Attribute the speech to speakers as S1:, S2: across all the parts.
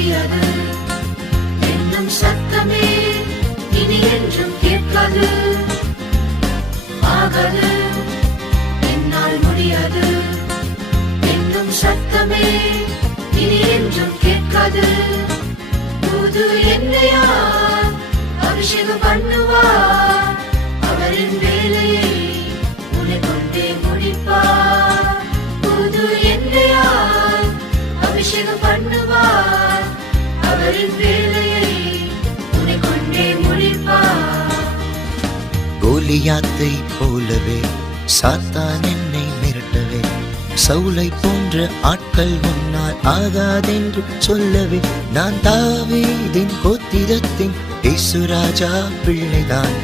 S1: ஒளி அது என்னும் சத்தமே இனி என்றும் கேட்காது. ஆகாது. என்னால் முடியாது. என்னும் சத்தமே இனி என்றும் கேட்காது. புது என்னையா? அபிஷேகம் பண்ணுவா? அவரின் வேலையை உன்னை கொண்டே முடிப்பா? புது என்னையா?
S2: அபிஷேகம் கோலியாத்தை போலவே சாத்தான் என்னை மிரட்டவே. சவுலை போன்ற ஆட்கள் முன்னால் ஆகாதென்று சொல்லவே. நான் தாவீதின் கோத்திரத்தின் இசுராஜா பிள்ளைதான்.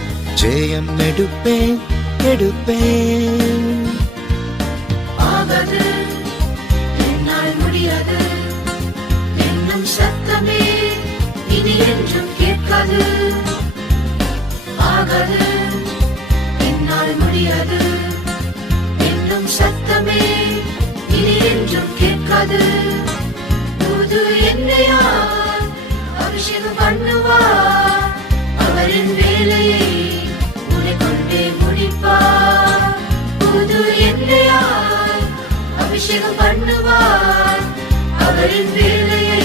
S2: ஜெயம் எடுப்பேன் எடுப்பேன்.
S1: ஆகாது என்னால் முடியாது. என்னும் சத்தமே ஆகாது. என்னால் முடியாது. என்னும் சத்தமே இனி என்றும் கேட்காது. புது என்னையா? அபிஷேகம் பண்ணுவா? அவரின் வேலையை உன்னை கொண்டே முடிப்பார் புது எண்ணெயால் அபிஷேகம் பண்ணுவார் அவரின் வேலையை